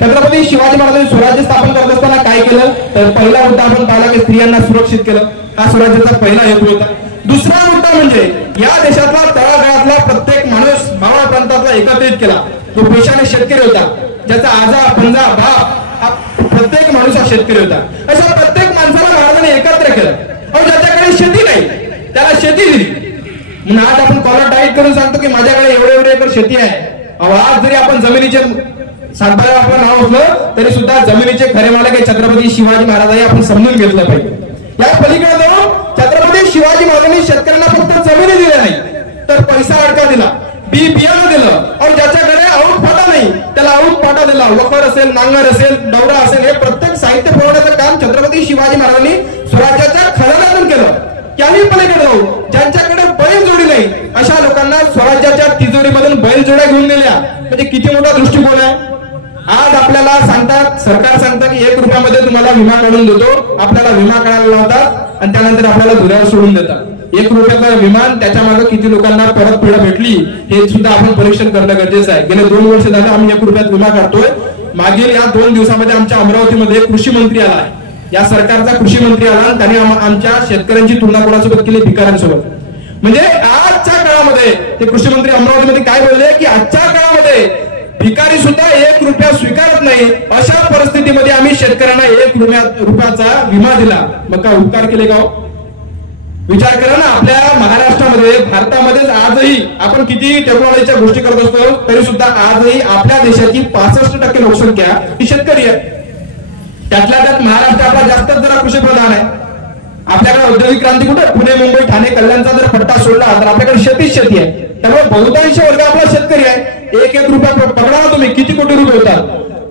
छत्रपती शिवाजी महाराजांनी स्वराज्य स्थापन करत असताना काय केलं तर पहिला मुद्दा आपण पाहिला की स्त्रियांना सुरक्षित केलं. हा स्वराज्याचा पहिला हेतू होता. दुसरा मुद्दा म्हणजे या देशातला तळागाळातला प्रत्येक माणूस मावळ प्रांतातला एकत्रित केला. तो पेशाने शेतकरी होता, ज्याचा आजा पंजा बाप हा प्रत्येक माणूस हा शेतकरी होता. अशा प्रत्येक माणसाला महाराजांनी एकत्र केलं. अहो ज्याच्याकडे शेती नाही त्याला शेती दिली. म्हणून आज आपण कॉलर डाईट करून सांगतो की माझ्याकडे एवढे एकर शेती आहे. अहो आज जरी आपण जमिनीचे सातबारा आपलं नाव असलं तरी सुद्धा जमिनीचे खरे मालक हे छत्रपती शिवाजी महाराज हे आपण समजून घेतलं पाहिजे. या पलीकडे जाऊन छत्रपती शिवाजी महाराजांनी शेतकऱ्यांना फक्त जमिनी दिल्या नाही तर पैसा अडका दिला, बियाणं दिलं. और ज्याच्याकडे आऊट फाटा नाही त्याला आऊट फाटा दिला. वखर असेल, नांगर असेल, दौरा असेल, हे प्रत्येक साहित्य पुरवण्याचं काम छत्रपती शिवाजी महाराजांनी स्वराज्याच्या खजान्यातून केलं. त्याही पलीकडे जाऊ ज्यांच्याकडे बैलजोडी नाही अशा लोकांना स्वराज्याच्या तिजोरीमधून बैलजोड्या घेऊन दिल्या. म्हणजे किती मोठा दृष्टिकोन आहे. आज आपल्याला सांगतात, सरकार सांगतं की 1 रुपयामध्ये तुम्हाला विमा काढून देतो. आपल्याला विमा काढायला लावतात आणि त्यानंतर आपल्याला धुऱ्यावर सोडून देतात. 1 रुपयाचा विमान त्याच्या मागे किती लोकांना परतफेड भेटली हे सुद्धा आपण परीक्षण करणं गरजेचं आहे. गेले 2 वर्ष झाले आम्ही 1 रुपयात विमा काढतोय. मागील या 2 दिवसामध्ये आमच्या अमरावतीमध्ये कृषी मंत्री आला आहे. या सरकारचा कृषी मंत्री आला आणि त्याने आमच्या शेतकऱ्यांची तुलना कोणासोबत केली? भिकाऱ्यांसोबत. म्हणजे आजच्या काळामध्ये ते कृषी मंत्री अमरावतीमध्ये काय बोलले की आजच्या काळामध्ये भिकारी सुद्धा 1 रुपया स्वीकारत नाही. अशा परिस्थितीमध्ये आम्ही शेतकऱ्यांना 1 रुपयाचा विमा दिला. मग का उपकार केले का? विचार करा ना. आपल्या महाराष्ट्रामध्ये, भारतामध्ये आजही आपण किती टेक्नॉलॉजीच्या गोष्टी करत असतो तरी सुद्धा आजही आपल्या देशाची 65% लोकसंख्या ही शेतकरी आहे. त्यातल्या त्यात महाराष्ट्र आपला जास्तच जरा कृषीप्रधान आहे. आपल्याकडे औद्योगिक क्रांती कुठे? पुणे, मुंबई, ठाणे, कल्याणचा जर पट्टा सोडला तर आपल्याकडे शेती आहे. त्यामुळे बहुतांश वर्ग आपला शेतकरी आहे. 1 रुपया पकडा तुम्ही किती कोटी रुपये होतात.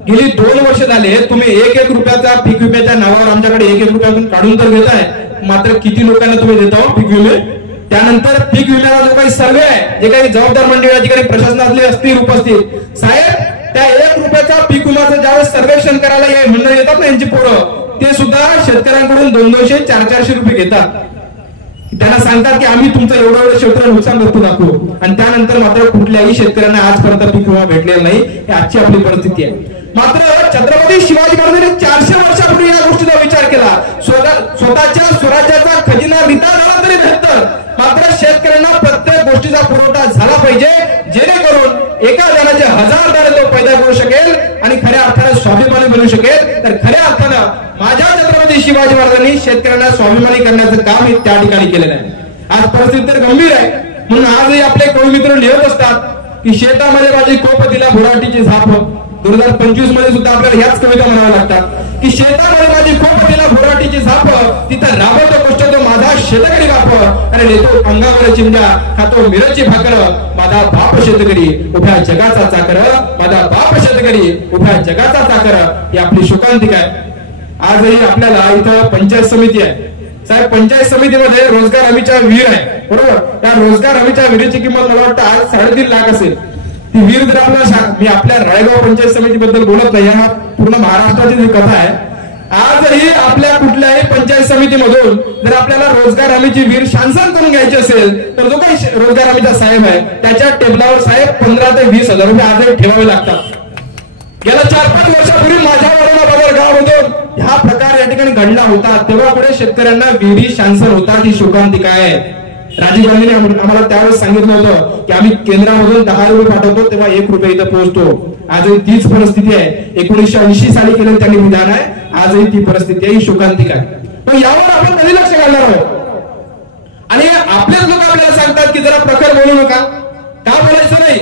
गेली 2 वर्ष झाले तुम्ही 1 रुपयाचा पीक विम्याच्या नावावर आमच्याकडे 1 रुपयातून काढून तर घेताय. मात्र किती लोकांना तुम्ही देता पीक विमे? त्यानंतर पीक विम्याला जो काही सर्वे आहे, जे काही जबाबदार मंडळी अधिकारी प्रशासनातले असतील उपस्थित साहेब, त्या 1 रुपयाचा पीक विम्याचं ज्यावेळेस सर्वेक्षण करायला हे मंडळ येतात ना यांची पोरं, ते सुद्धा शेतकऱ्यांकडून 200-400 रुपये घेतात. त्यांना सांगतात की आम्ही तुमचं एवढं क्षेत्र नुकसान करतो दाखवू. आणि त्यानंतर मात्र कुठल्याही शेतकऱ्यांना आजपर्यंत पीक विमा भेटलेला नाही. ही आजची आपली परिस्थिती आहे. मात्र छत्रपती शिवाजी महाराजांनी 400 वर्षापूर्वी या गोष्टीचा विचार केला. स्वतःच्या स्वराज्याचा खजिना रिता झाला तरी बेहतर, मात्र शेतकऱ्यांना प्रत्येक गोष्टीचा पुरवठा झाला पाहिजे जेणेकरून एका जणाचे 1000 दाणे तो पैदा करू शकेल आणि खऱ्या अर्थाने स्वाभिमानी बनू शकेल. तर खऱ्या अर्थानं माझ्या छत्रपती शिवाजी महाराजांनी शेतकऱ्यांना स्वाभिमानी करण्याचं काम हे त्या ठिकाणी केलेलं आहे. आज परिस्थिती तर गंभीर आहे. म्हणून आजही आपले कोणी मित्र लिहत असतात की शेतामध्ये माझी कोप दिला भुराटीची झाप. 2025 मध्ये सुद्धा आपल्याला ह्याच कविता म्हणाव्या लागतात की शेतामध्ये माझी कोप दिला भुराटीची झाप, तिथं राबवतो गोष्ट तो माझा शेतकरी बाप. अरे नेतो अंगावर चिंध्या, खातो मिरची भाकर, माझा बाप शेतकरी उभ्या जगाचा चाकर, माझा बाप शेतकरी उभ्या जगाचा चाकर. ही आपली शोकांतिका आहे. आजही आपल्याला इथं पंचायत समिती आहे. साहेब, पंचायत समितीमध्ये रोजगार हमीच्या विहीर आहे, बरोबर? त्या रोजगार हमीच्या विहिरीची किंमत मला वाटतं आज 3.5 लाख असेल. ती विहीर जर आपल्याला, मी आपल्या राळेगाव पंचायत समितीबद्दल बोलत नाही, हा पूर्ण महाराष्ट्राची जी कथा आहे. आजही आपल्या कुठल्याही पंचायत समितीमधून जर आपल्याला रोजगार हमीची विहीर शासन करून घ्यायची असेल तर जो काही रोजगार हमीचा साहेब आहे त्याच्या टेबलावर साहेब 15 ते 20 हजार रुपये आजही ठेवावे लागतात. गेल्या 4-5 वर्षापूर्वी माझ्या वडिलांबरोबर गावामधून हा प्रकार या ठिकाणी घडला होता. तेव्हा पुढे शेतकऱ्यांना विहिरी शासन होतात. ही शोकांतिका आहे. राजीव गांधींनी आम्हाला त्यावेळेस सांगितलं होतं की आम्ही केंद्रामधून 10 रुपये पाठवतो तेव्हा 1 रुपये इथं पोहोचतो. आजही तीच परिस्थिती आहे. 1980 साली केलेलं त्यांनी विधान आहे. आजही ती परिस्थिती आहे. ही शोकांतिका आहे. पण यावर आपण कधी लक्ष घालणार आहोत? आणि आपलेच लोक आपल्याला सांगतात की जरा प्रखर बोलू नका. का बोलायचं नाही?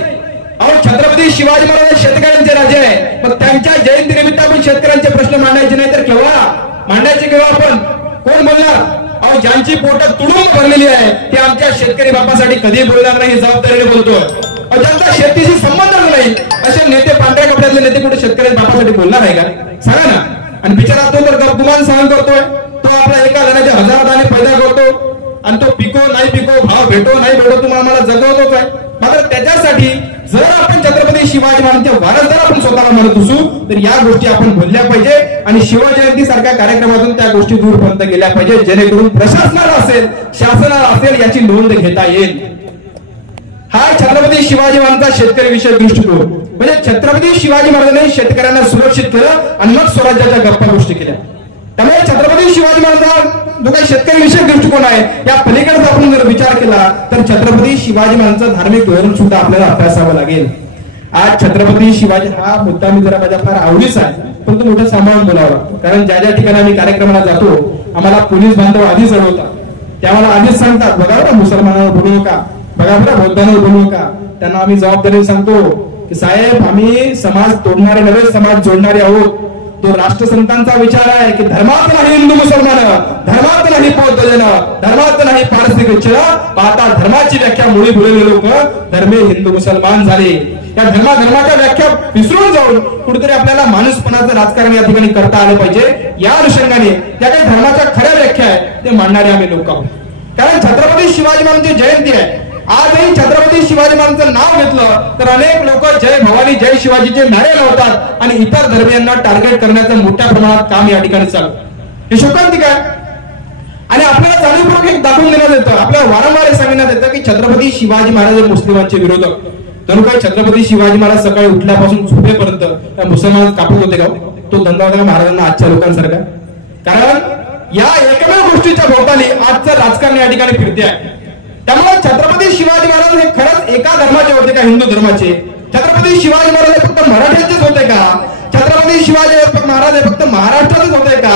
अहो, छत्रपती शिवाजी महाराज शेतकऱ्यांचे राजे आहे. मग त्यांच्या जयंतीनिमित्त आपण शेतकऱ्यांचे प्रश्न मांडायचे नाही तर केव्हा मांडायचे? केव्हा आपण? कोण बोलणार? अहो, ज्यांची पोटं तुडूंब भरलेली आहे ते आमच्या शेतकरी बापासाठी कधी बोलणार नाही. जबाबदारीने बोलतोय. ज्यांचा शेतीशी संबंध नाही असे नेते, पांढऱ्या कपड्यातले नेते कुठे शेतकऱ्यांच्या बापासाठी बोलणार आहे का? सांगा ना. आणि बिचारा तो तर गुमान सहन करतोय. तो आपला एका जणाचे 1000 दाणे पैदा करतो आणि तो पिको नाही पिको, भाव भेटो नाही भेटो, तुम्हाला मला जगवतोच आहे. मात्र त्याच्यासाठी जर आपण छत्रपती शिवाजी महाराजांचे वारसदार आपण स्वतःला म्हणत असू तर या गोष्टी आपण बोलल्या पाहिजे आणि शिवजयंती सारख्या कार्यक्रमातून त्या गोष्टी दूरपर्यंत गेल्या पाहिजे जेणेकरून प्रशासनाला असेल, शासनाला असेल याची नोंद घेता येईल. हा छत्रपती शिवाजी महाराजांचा शेतकरी विषयक दृष्टिकोन. म्हणजे छत्रपती शिवाजी महाराजांनी शेतकऱ्यांना सुरक्षित केलं आणि मग स्वराज्याच्या गप्पा गोष्टी केल्या. त्यामुळे छत्रपती शिवाजी महाराजांचा जो काही शेतकरी विषयक दृष्टिकोन आहे या पलीकडचा आपण जर विचार केला तर छत्रपती शिवाजी महाराजांचं धार्मिक धोरण सुद्धा आपल्याला अभ्यासावं लागेल. आज छत्रपती शिवाजी हा मुद्दा मी जरा माझ्या फार आवडीचा आहे, परंतु मोठं सांभाळून बोलावं. कारण ज्या ज्या ठिकाणी आम्ही कार्यक्रमाला जातो आम्हाला पोलीस बांधव आधीच अडवतात. ते आम्हाला आधीच सांगतात, बघा बरं मुसलमानांवर बोलू नका, बघा बरं बौद्धांवर बोलू नका. त्यांना आम्ही जबाबदारी सांगतो की साहेब आम्ही समाज तोडणारे नव्हे, समाज जोडणारे आहोत. तो राष्ट्रसंतांचा विचार आहे की धर्मात नाही हिंदू मुसलमान, धर्मात नाही बौद्ध जन, धर्मात नाही पारसी गच्छ. आता धर्माची व्याख्या मुळी बोललेले लोक धर्मे हिंदू मुसलमान झाले. या धर्माच्या व्याख्या विसरून जाऊन कुठेतरी आपल्याला माणूसपणाचं राजकारण या ठिकाणी करता आलं पाहिजे. या अनुषंगाने त्या काही धर्माच्या खऱ्या व्याख्या आहे ते मांडणारे आम्ही लोक आहोत. कारण छत्रपती शिवाजी महाराजांची जयंती आहे. आजही छत्रपती शिवाजी महाराजांचं नाव घेतलं तर अनेक लोक जय भवानी जय शिवाजीचे नारे लावतात आणि इतर धर्मियांना टार्गेट करण्याचं मोठ्या प्रमाणात काम या ठिकाणी चालू. हे शोकांतिक आहे. आणि आपल्याला जाणीवपूर्वक एक दाखवून देण्यात येतं, आपल्याला वारंवार सांगण्यात येतं की छत्रपती शिवाजी महाराज हे मुस्लिमांचे विरोधक. जणू काही छत्रपती शिवाजी महाराज सकाळी उठल्यापासून झोपेपर्यंत त्या मुसलमान कापत होते का? तो धंदा होता महाराजांना आजच्या लोकांसारखा? कारण या एकमेव गोष्टीच्या भोवताली आजचं राजकारण या ठिकाणी फिरते आहे. त्यामुळे छत्रपती शिवाजी महाराज हे खरंच एका धर्माचे होते का? हिंदू धर्माचे? छत्रपती शिवाजी महाराज हे फक्त मराठ्यांचेच होते का? छत्रपती शिवाजी महाराज हे फक्त महाराष्ट्रातच होते का?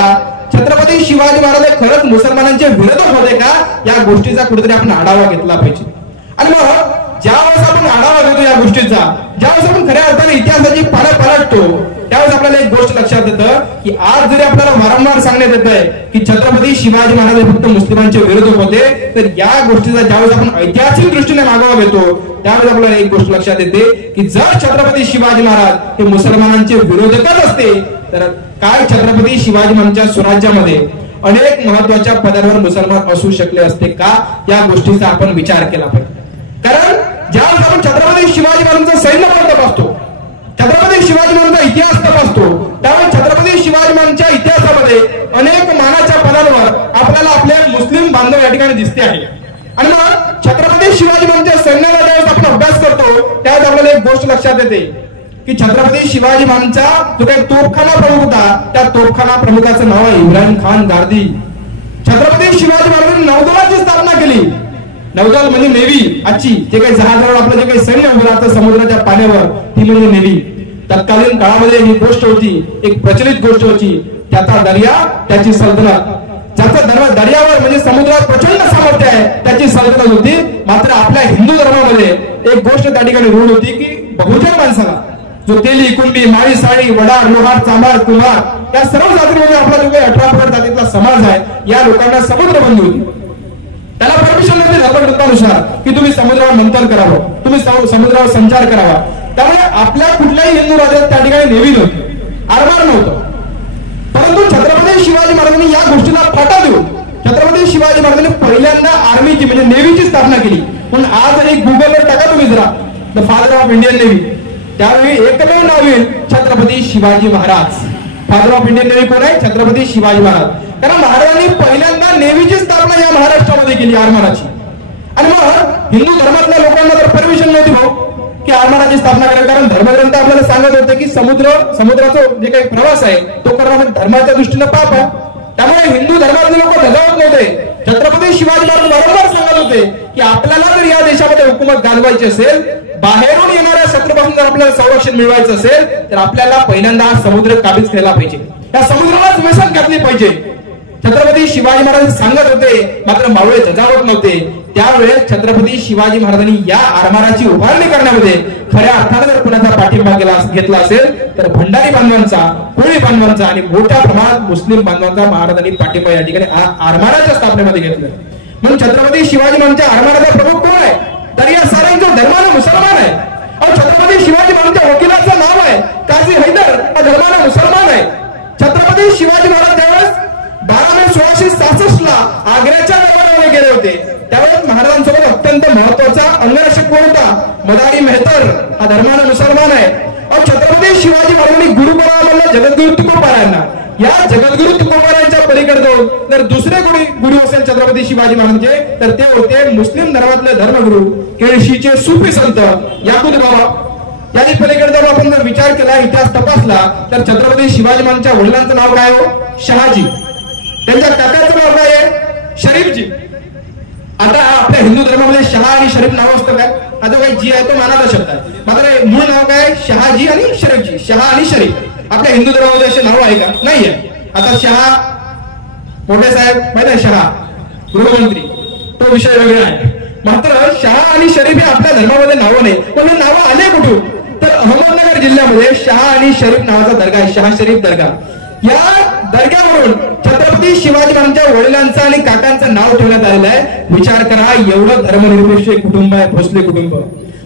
छत्रपती शिवाजी महाराज हे खरंच मुसलमानांचे विरोधक होते का? या गोष्टीचा कुठेतरी आपण आढावा घेतला पाहिजे. आणि मग ज्यावेळेस आपण आढावा घेतो या गोष्टीचा, ज्यावेळेस आपण खऱ्या अर्थाने इतिहासाची पानं पलटतो त्यावेळेस आपल्याला एक गोष्ट लक्षात येतं की आज जरी आपल्याला वारंवार सांगण्यात येत आहे की छत्रपती शिवाजी महाराज हे फक्त मुस्लिमांचे विरोधक होते, तर या गोष्टीचा ज्यावेळेस आपण ऐतिहासिक दृष्टीने मागोवा घेतो त्यावेळेस आपल्याला एक गोष्ट लक्षात येते की जर छत्रपती शिवाजी महाराज हे मुसलमानांचे विरोधकच असते तर काय छत्रपती शिवाजी महाराजांच्या स्वराज्यामध्ये अनेक महत्वाच्या पदांवर मुसलमान असू शकले असते का? या गोष्टीचा आपण विचार केला पाहिजे. कारण ज्यावेळेस आपण छत्रपती शिवाजी महाराजांचं सैन्य तपासतो, छत्रपती शिवाजी महाराजांचा इतिहास तपासतो, त्यावेळेस छत्रपती शिवाजी महाराजांच्या इतिहासामध्ये अनेक मानाच्या पदांवर आपल्याला आपले मुस्लिम बांधव या ठिकाणी दिसते आहे. आणि मग छत्रपती शिवाजी महाराजांच्या सैन्याला ज्यावेळेस आपण अभ्यास करतो त्यावेळेस आपल्याला एक गोष्ट लक्षात येते की छत्रपती शिवाजी महाराजांचा जो काही तोफखाना प्रमुख होता त्या तोफखाना प्रमुखाचं नाव आहे इब्राहिम खान गारदी. छत्रपती शिवाजी महाराजांनी नौदलाची स्थापना केली. नौदल म्हणजे नेव्ही. आजची जे काही जहाजावर आपलं जे काही सैन्य उभं राहतं समुद्राच्या पाण्यावर ती म्हणजे नेव्ही. तत्कालीन काळामध्ये ही गोष्ट होती, एक प्रचलित गोष्ट होती, त्याचा दर्या त्याची सल्तनत. ज्याचा दर्यावर म्हणजे समुद्रात प्रचंड सामर्थ्य आहे त्याची सल्तनत होती. मात्र आपल्या हिंदू धर्मामध्ये एक गोष्ट त्या ठिकाणी रूढ होती की बहुजन माणसाला जो तेली कुंडी माळी साळी वडार लोहार चांभार कुंभार या सर्व जातीमध्ये आपला जो काही 18 जातीतला समाज आहे या लोकांना समुद्र बंदी होती. त्याला परमिशन नव्हती धर्मग्रंथानुसार की तुम्ही समुद्रावर मंथन करावं, तुम्ही समुद्रावर संचार करावा. त्यामुळे आपल्या कुठल्याही हिंदू राज्यात त्या ठिकाणी नेव्ही नव्हती, आरमार नव्हतं. परंतु छत्रपती शिवाजी महाराजांनी या गोष्टीला फाटा देऊन छत्रपती शिवाजी महाराजांनी पहिल्यांदा आर्मीची म्हणजे नेव्हीची स्थापना केली. पण आज एक गुगलवर टाका तुम्ही जरा the father of Indian navy, त्यावेळी एकमेव नाव येईल Chhatrapati Shivaji Maharaj. Father of Indian navy कोण आहे? छत्रपती शिवाजी महाराज. कारण महाराजांनी पहिल्यांदा नेव्हीची स्थापना या महाराष्ट्रामध्ये केली आरमाराची. आणि मग हिंदू धर्मातल्या लोकांना तर परमिशन नव्हती भाऊ की आरमाराची स्थापना करावी. कारण धर्मग्रंथ आपल्याला सांगत होते की समुद्राचा जे काही प्रवास आहे तो करणं धर्माच्या दृष्टीने पाप आहे. त्यामुळे हिंदू धर्मातले लोक धजावत नव्हते. छत्रपती शिवाजी महाराज वारंवार सांगत होते की आपल्याला जर या देशामध्ये हुकूमत गाजवायची असेल, बाहेरून येणाऱ्या शत्रूपासून जर आपल्याला संरक्षण मिळवायचं असेल तर आपल्याला पहिल्यांदा समुद्र काबीज केला पाहिजे, त्या समुद्रालाच व्यसन घातली पाहिजे. छत्रपती शिवाजी महाराज सांगत होते मात्र मावळे जजावत नव्हते. त्यावेळेस छत्रपती शिवाजी महाराजांनी या आरमाराची उभारणी करण्यामध्ये खऱ्या अर्थाने जर कुणाचा पाठिंबा घेतला असेल तर भंडारी बांधवांचा, कोळी बांधवांचा आणि मोठ्या प्रमाणात मुस्लिम बांधवांचा महाराजांनी पाठिंबा या ठिकाणी आरमाराच्या स्थापनेमध्ये घेतला. म्हणून छत्रपती शिवाजी महाराजांच्या आरमाराचा प्रमुख कोण आहे? तर या साऱ्यांचा धर्माने मुसलमान आहे. और छत्रपती शिवाजी महाराजांच्या वकिलाचं नाव आहे काझी हैदर, हा धर्माने मुसलमान आहे. छत्रपती शिवाजी महाराज ज्यावेळेस 12 मे 1666 ला आग्र्याच्या दरबारामध्ये गेले होते त्यावेळेस महाराजांसोबत अत्यंत महत्वाचा अंगरक्षक कोण होता? मदारी मेहतर, हा धर्माने मुसलमान आहे. और छत्रपती शिवाजी महाराजांनी गुरुपरंपरा जगद्गुरु तुकोबारायांना, या जगद्गुरु तुकोबारायांच्या पलीकडे जाऊन जर दुसरे कोणी गुरु असेल छत्रपती शिवाजी महाराजांचे तर ते होते मुस्लिम धर्मातले धर्मगुरु केळशीचे सुफी संत याकूब बाबा. याही पलीकडे जर आपण जर विचार केला, इतिहास तपासला तर छत्रपती शिवाजी महाराजांच्या वडिलांचं नाव काय हो? शहाजी. त्यांच्या काकाचं नाव काय आहे? शरीफजी. आता आपल्या हिंदू धर्मामध्ये शहा आणि शरीफ नाव असतं काय? हा जो काही जी आहे तो मानाचा शब्द आहे, मात्र मूळ नाव काय? शहाजी आणि शरीफजी. शहा आणि शरीफ आपल्या हिंदू धर्मामध्ये असे नाव आहे का? नाहीये. आता शहा मोठे साहेब माहिती आहे, शहा गृहमंत्री, तो विषय वेगळा आहे. मात्र शहा आणि शरीफ हे आपल्या धर्मामध्ये नावं नाही. पण हे नावं आले कुठून? तर अहमदनगर जिल्ह्यामध्ये शहा आणि शरीफ नावाचा दर्गा आहे, शहा शरीफ दर्गा. या दर्ग्यावरून छत्रपती शिवाजी महाराजांच्या वडिलांचं आणि काकांचं नाव ठेवण्यात आलेलं आहे. विचार करा, एवढं धर्मनिरपेक्ष कुटुंब आहे भोसले कुटुंब.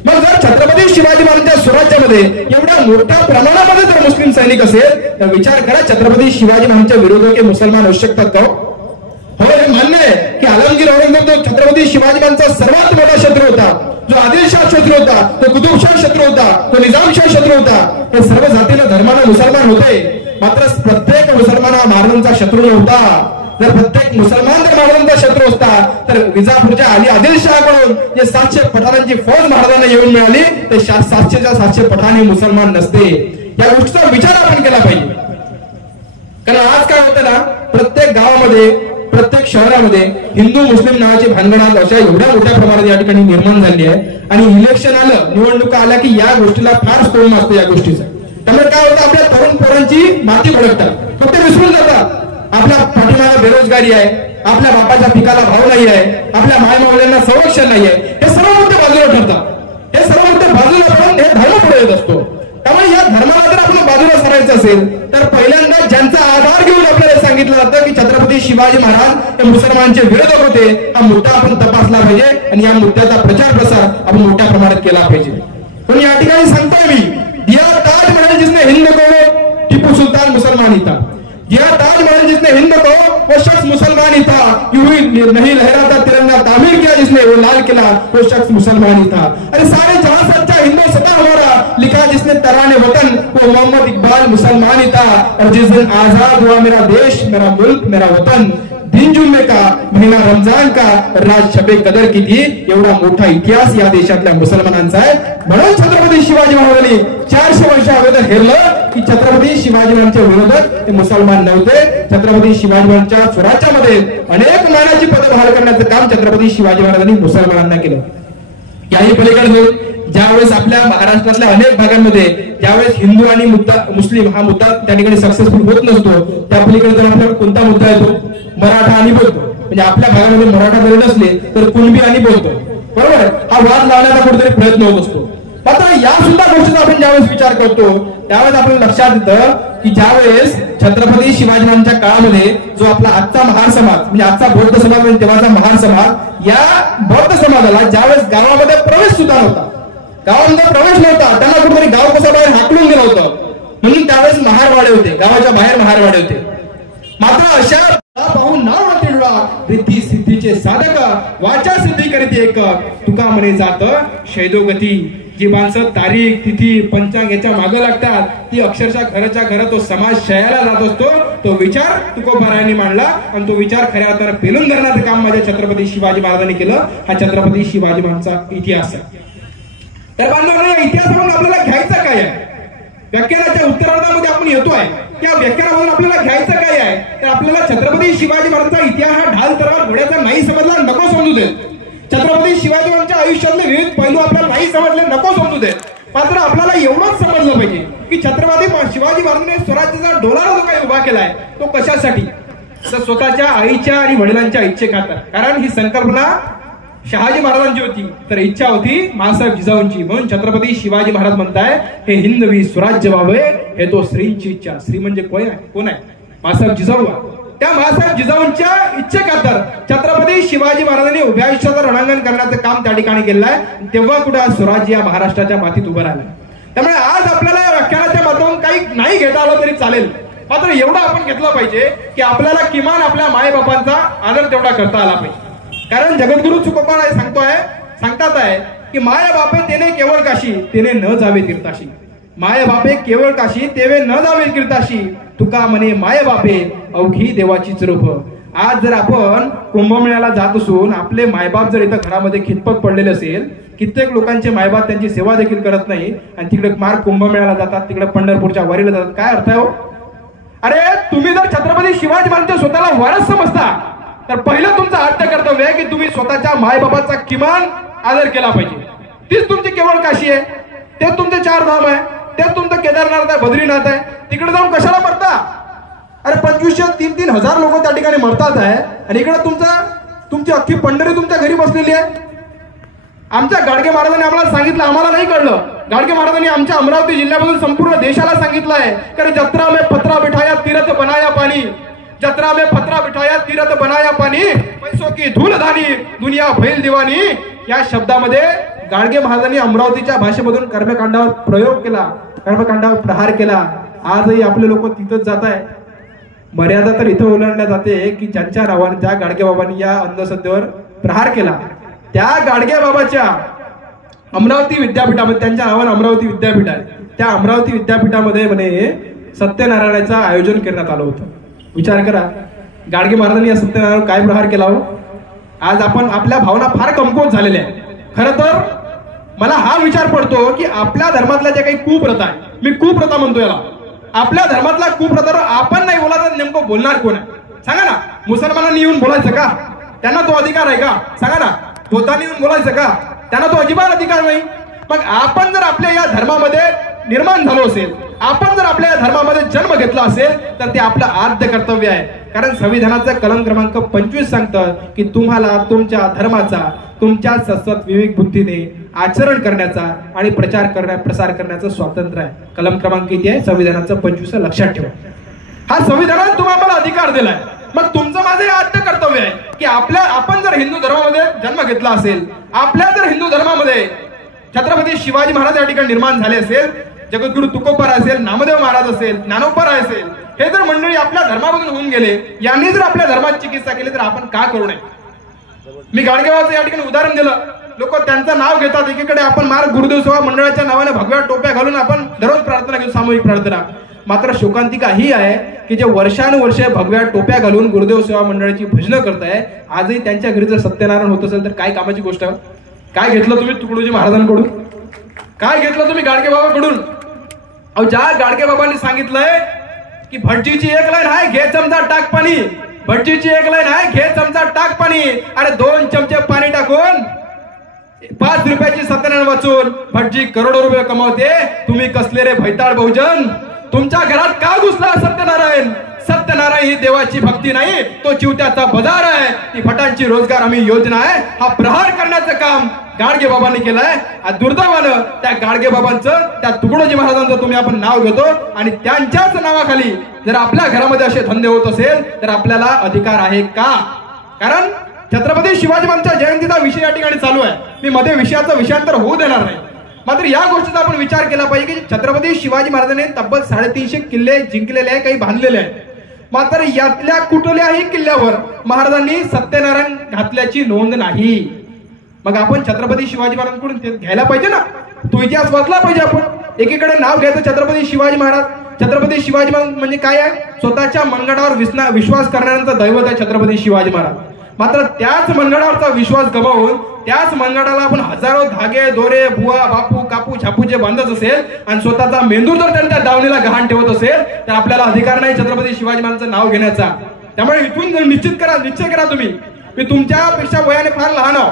मग जर छत्रपती शिवाजी महाराजांच्या स्वराज्यामध्ये एवढ्या मोठ्या प्रमाणामध्ये जर मुस्लिम सैनिक असेल तर विचार करा, छत्रपती शिवाजी महाराजांच्या विरोधक मुसलमान होऊ शकतात का? हो, हे मान्य आहे की आलमगीर औरंगजेब जो छत्रपती शिवाजी महाराजांचा सर्वात मोठा शत्रू होता, जो आदिलशाह शत्रू होता, तो कुतुबशाह शत्रू होता, तो निजामशाह शत्रू होता. हे सर्व जातीनं धर्मानं मुसलमान होते. मात्र प्रत्येक मुसलमान हा महाराजांचा शत्रू नव्हता. जर प्रत्येक मुसलमान जर महाराजांचा शत्रू असता तर विजापूरच्या आदिलशहाकडून जे 700 पठाणांची फौज महाराजांना येऊन मिळाली ते 700 पठाण हे मुसलमान नसते. या गोष्टीचा विचार आपण केला पाहिजे. कारण आज काय होतं ना, प्रत्येक गावामध्ये प्रत्येक शहरामध्ये हिंदू मुस्लिम नावाची भानगड अशा एवढ्या मोठ्या प्रमाणात या ठिकाणी निर्माण झाली आहे. आणि इलेक्शन आलं, निवडणुका आल्या की या गोष्टीला फार स्कोप असतो या गोष्टीचा. त्यामुळे काय होतं, आपल्या तरुण पोरांची माती भडकतात, फक्त विसरून जातात. आपल्या पाठीमागे बेरोजगारी आहे, आपल्या बापाच्या पिकाला भाव नाही आहे, आपल्या मायमावल्यांना संरक्षण नाही आहे. हे सर्व मुद्दे बाजूला ठरतात. हे सर्व मुद्दे बाजूला ठेवून हे धर्म पुढे येत असतो. त्यामुळे या धर्माला जर आपण बाजूला सरायचं असेल तर पहिल्यांदा ज्यांचा आधार घेऊन आपल्याला सांगितलं जातं की छत्रपती शिवाजी महाराज हे मुसलमानांचे विरोधक होते, हा मुद्दा आपण तपासला पाहिजे आणि या मुद्द्याचा प्रचार प्रसार आपण मोठ्या प्रमाणात केला पाहिजे. पण या ठिकाणी सांगतोय मी, दिया ताजमहल जिसने हिंद को, टिपू सुलतान मुसलमान ही था. दिया ताजमहल जिसने हिंद को, वो शख्स मुसलमान ही था. यूं ही नहीं लहराता तिरंगा तामीर किया जिसने, वो लाल किला, वो शख्स मुसलमान ही था. अरे सारे जहां से अच्छा हिंदू सदा हमारा, लिखा जिसने तराने वतन, वो मोहम्मद इकबाल मुसलमान ही था. और जिस दिन आजाद हुआ मेरा देश, मेरा मुल्क, मेरा वतन, दिन जुम्मे का, महीना रमजान का, रात शबे कदर की थी. एवढा मोठा इतिहास या देशातल्या मुसलमानांचा आहे. म्हणून छत्रपती शिवाजी महाराजांनी 400 वर्ष अगोदर हेरलं की छत्रपती शिवाजी महाराजांचे विरोधक हे मुसलमान नव्हते. छत्रपती शिवाजी महाराजांच्या स्वराज्यामध्ये अनेक मानाची पदं बहाल करण्याचं काम छत्रपती शिवाजी महाराजांनी मुसलमानांना केलं. याही पलीकडे ज्यावेळेस आपल्या महाराष्ट्रातल्या अनेक भागांमध्ये ज्यावेळेस हिंदू आणि मुस्लिम हा मुद्दा त्या ठिकाणी सक्सेसफुल होत नसतो, त्या पलीकडे जर आपल्याला कोणता मुद्दा येतो, मराठा आणि बोलतो. म्हणजे आपल्या भागामध्ये मराठा जरी नसले तर कुणबी आणि बोलतो, बरोबर. हा वाद लावण्याचा कुठेतरी प्रयत्न होत असतो. मात्र या सुद्धा गोष्टीचा आपण ज्यावेळेस विचार करतो त्यावेळेस आपण लक्षात येतं की ज्यावेळेस छत्रपती शिवाजी महाराजांच्या काळामध्ये जो आपला आजचा महार समाज म्हणजे आजचा बौद्ध समाज म्हणजे तेव्हाचा महार समाज, या बौद्ध समाजाला ज्यावेळेस गावामध्ये प्रवेश सुद्धा नव्हता, गावामध्ये प्रवेश नव्हता, त्यांना कुठेतरी गाव कसं बाहेर हाकलून गेलं होतं. म्हणून त्यावेळेस महारवाडे होते, गावाच्या बाहेर महारवाडे होते. मात्र अशा पाहून नाव रिद्धी सिद्धीचे साधक, वाचा सिद्धी करीत एक, तुका म्हणे जात शैदोगती. जी माणसं तारीख तिथी पंचांग याच्या मागे लागतात ती अक्षरशः घराच्या घरात तो समाज शयाला जात असतो. तो विचार तुकोबारायांनी मांडला आणि तो विचार खऱ्या अर्थानं पेलून धरण्याचं काम माझ्या छत्रपती शिवाजी महाराजांनी केलं. हा छत्रपती शिवाजी महाराजांचा इतिहास आहे. तर बांधवांनो, या इतिहासामधून आपल्याला घ्यायचं काय आहे? व्याख्यानाच्या उत्तरार्धामध्ये आपण येतोय, त्या व्याख्यानामधून आपल्याला घ्यायचं काय आहे? तर आपल्याला छत्रपती शिवाजी महाराजांचा इतिहास हा ढाल तलवार घोड्याचा नाही समजला, नको समजू देत. छत्रपती शिवाजी महाराजांच्या आयुष्यातले विविध पैलू आपल्याला नाही समजले, नको समजू देत. मात्र आपल्याला एवढंच समजलं पाहिजे की छत्रपती शिवाजी महाराजांनी स्वराज्याचा डोलारा जो काही उभा केलाय तो कशासाठी? तर स्वतःच्या आईच्या आणि वडिलांच्या इच्छेखातर. कारण ही संकल्पना शहाजी महाराजांची होती, तर इच्छा होती महासाहेब जिजाऊंची. म्हणून छत्रपती शिवाजी महाराज म्हणताय हे हिंदवी स्वराज्य व्हावे, हे तो श्रींची इच्छा. श्री म्हणजे कोण आहे? महासाहेब जिजाऊ. त्या महासाहेब जिजाऊंच्या इच्छेखातर छत्रपती शिवाजी महाराजांनी उभ्या आयुष्याचं रणांगण करण्याचं काम त्या ठिकाणी केलं आहे. तेव्हा कुठे स्वराज्य या महाराष्ट्राच्या मातीत उभं राहिलं. त्यामुळे आज आपल्याला या व्याख्यानाच्या माध्यमातून काही नाही घेता आलं तरी चालेल, मात्र एवढं आपण घेतलं पाहिजे की आपल्याला किमान आपल्या मायबापांचा आदर तेवढा करता आला पाहिजे. कारण जगद्गुरु सांगतात आहे की माया बापे तेने केवळ काशी, तेने न जावे तीर्थाशी. माय बापे केवळ काशी तेवे न जावे कीर्ताशी, तुका म्हणे माय बापे अवघी देवाचीच रूप. आज जर आपण कुंभमेळ्याला जात असून आपले मायबाप जर इथं घरामध्ये खितपत पडलेले असेल, कित्येक लोकांचे मायबाप त्यांची सेवा देखील करत नाही आणि तिकडे मार्ग कुंभमेळ्याला जातात, तिकडे पंढरपूरच्या वारीला जातात, काय अर्थ आहे हो? अरे तुम्ही जर छत्रपती शिवाजी महाराजांच्या स्वतःला वारस समजता तर पहिलं तुमचं आद्य कर्तव्य आहे की तुम्ही स्वतःच्या मायबापाचा किमान आदर केला पाहिजे. तीच तुमची केवळ काशी आहे, तेच तुमचे 4 धाम आहे, तेच तुमचं केदारनाथ आहे, बद्रीनाथ आहे. तिकडे जाऊन कशाला मरता? अरे 2500-3000 हजार लोक त्या ठिकाणी मरतात आहे आणि इकडे तुमची अख्खी पंढरी तुमच्या घरी बसलेली आहे. आमच्या गाडगे महाराजांनी आम्हाला सांगितलं, आम्हाला नाही कळलं. गाडगे महाराजांनी आमच्या अमरावती जिल्ह्यामधून संपूर्ण देशाला सांगितलं आहे की जत्रा में पत्रा बिठाया तीरथ बनाया पाणी, जत्रा में पत्रा बिठाया तीरथ बनाया पाणी, पैसों की धूल धानी दुनिया भैल दिवानी. या शब्दामध्ये गाडगे महाराजांनी अमरावतीच्या भाषेमधून कर्मकांडावर प्रयोग केला, कर्मकांडावर प्रहार केला. आजही आपले लोक तिथंच जात आहे. मर्यादा तर इथं ओलांडल्या जाते की ज्यांच्या नावाने ज्या गाडगे बाबांनी या अंधश्रद्धेवर प्रहार केला त्या गाडगे बाबाच्या अमरावती विद्यापीठामध्ये, त्यांच्या नावाने अमरावती विद्यापीठ आहे, त्या अमरावती विद्यापीठामध्ये म्हणे सत्यनारायणाचं आयोजन करण्यात आलं होतं. विचार करा गाडगे महाराजांनी या सत्यनारायण काय प्रहार केला हो. आज आपण आपल्या भावना फार कमकुवत झालेल्या आहे. खरं तर मला हा विचार पडतो की आपल्या धर्मातल्या ज्या काही कुप्रथा आहे, मी कुप्रथा म्हणतो याला, आपल्या धर्मातला कुप्रथा आपण नाही बोला तर नेमकं बोलणार कोण आहे सांगा ना? मुसलमानांनी येऊन बोलायचं का? त्यांना तो अधिकार आहे का? सांगा ना. बौद्धांनी येऊन बोलायचं का? त्यांना तो अजिबात अधिकार नाही. मग आपण जर आपल्या या धर्मामध्ये निर्माण झालो असेल, आपण जर आपल्या या धर्मामध्ये जन्म घेतला असेल तर ते आपलं आद्य कर्तव्य आहे. कारण संविधानाचा कलम क्रमांक 25 सांगतं की तुम्हाला तुमच्या धर्माचा तुमच्या सतत विवेक बुद्धीने आचरण करण्याचा आणि प्रसार करण्याचं स्वातंत्र्य आहे. कलम क्रमांक किती आहे? संविधानाचं 25 लक्षात ठेवा. हा संविधानाने तुम्हाला अधिकार दिलाय. मग तुमचं माझं आद्य कर्तव्य आहे की आपण जर हिंदू धर्मामध्ये जन्म घेतला असेल, आपल्या जर हिंदू धर्मामध्ये छत्रपती शिवाजी महाराज या ठिकाणी निर्माण झाले असेल, जगद्गुरु तुकोबाराय असेल, नामदेव महाराज असेल, ज्ञानोबाराय असेल, हे जर मंडळी आपल्या धर्मामधून होऊन गेले, यांनी जर आपल्या धर्माची चिकित्सा केली तर आपण का करू नये? मी गाडगेबाबाचं या ठिकाणी उदाहरण दिलं. लोक त्यांचं नाव घेतात. एकीकडे आपण मार्ग गुरुदेव सेवा मंडळाच्या नावाने भगव्या टोप्या घालून आपण दररोज प्रार्थना घेतो, सामूहिक प्रार्थना. मात्र शोकांतिका ही आहे की जे वर्षानुवर्षे भगव्या टोप्या घालून गुरुदेव सेवा मंडळाची भजनं करताय, आजही त्यांच्या घरी जर सत्यनारायण होत असेल तर काय कामाची गोष्ट? काय घेतलं तुम्ही तुकडोजी महाराजांकडून? काय घेतलं तुम्ही गाडगेबाबाकडून? अहो, ज्या गाडगेबाबांनी सांगितलंय की भटजीची एक लाईन आहे, घे चमचा टाक पाणी. भटजीची एक लाईन आहे, घे चमचा टाक पाणी. अरे 2 चमचे पाणी टाकून 5 रुपयाची सत्यनारायण वाचून भटजी करोडो रुपये कमावते. तुम्ही कसले रे भैताळ बहुजन? तुमच्या घरात का घुसला सत्यनारायण? सत्यनारायण ही देवाची भक्ती नाही, तो चिवत्याचा बाजार आहे. ती भटांची रोजगार हमी योजना आहे. हा प्रहार करण्याचं काम गाडगे बाबांनी केलंय. दुर्दैवानं त्या गाडगे बाबांचं, त्या तुकडोजी महाराजांचं तुम्ही आपण नाव घेतो आणि त्यांच्याच नावाखाली जर आपल्या घरामध्ये असे धंदे होत असेल तर आपल्याला अधिकार आहे का? कारण छत्रपती शिवाजी महाराजांच्या जयंतीचा विषय या ठिकाणी चालू आहे. मी मध्ये विषयाचं विषयांतर होऊ देणार नाही. मात्र या गोष्टीचा आपण विचार केला पाहिजे की छत्रपती शिवाजी महाराजांनी तब्बल 350 किल्ले जिंकलेले आहे, काही बांधलेले आहेत. मात्र यातल्या कुठल्याही किल्ल्यावर महाराजांनी सत्यनारायण घातल्याची नोंद नाही. मग आपण छत्रपती शिवाजी महाराजांकडून ते घ्यायला पाहिजे ना. तो इतिहास वाचला पाहिजे आपण. एकीकडे नाव घ्यायचं छत्रपती शिवाजी महाराज. छत्रपती शिवाजी महाराज म्हणजे काय आहे? स्वतःच्या मनगटावर विश्वास करणाऱ्यांचं दैवत आहे छत्रपती शिवाजी महाराज. मात्र त्याच मनगटावरचा विश्वास गमावून त्याच मनगटाला आपण हजारो धागे, दोरे, बुवा, बापू, कापू, छापू जे बांधत असेल आणि स्वतःचा मेंदू जर त्यांच्या दावणीला गहाण ठेवत असेल तर आपल्याला अधिकार नाही छत्रपती शिवाजी महाराजांचं नाव घेण्याचा. त्यामुळे इथून निश्चय करा तुम्ही. मी तुमच्यापेक्षा वयाने फार लहान आहो.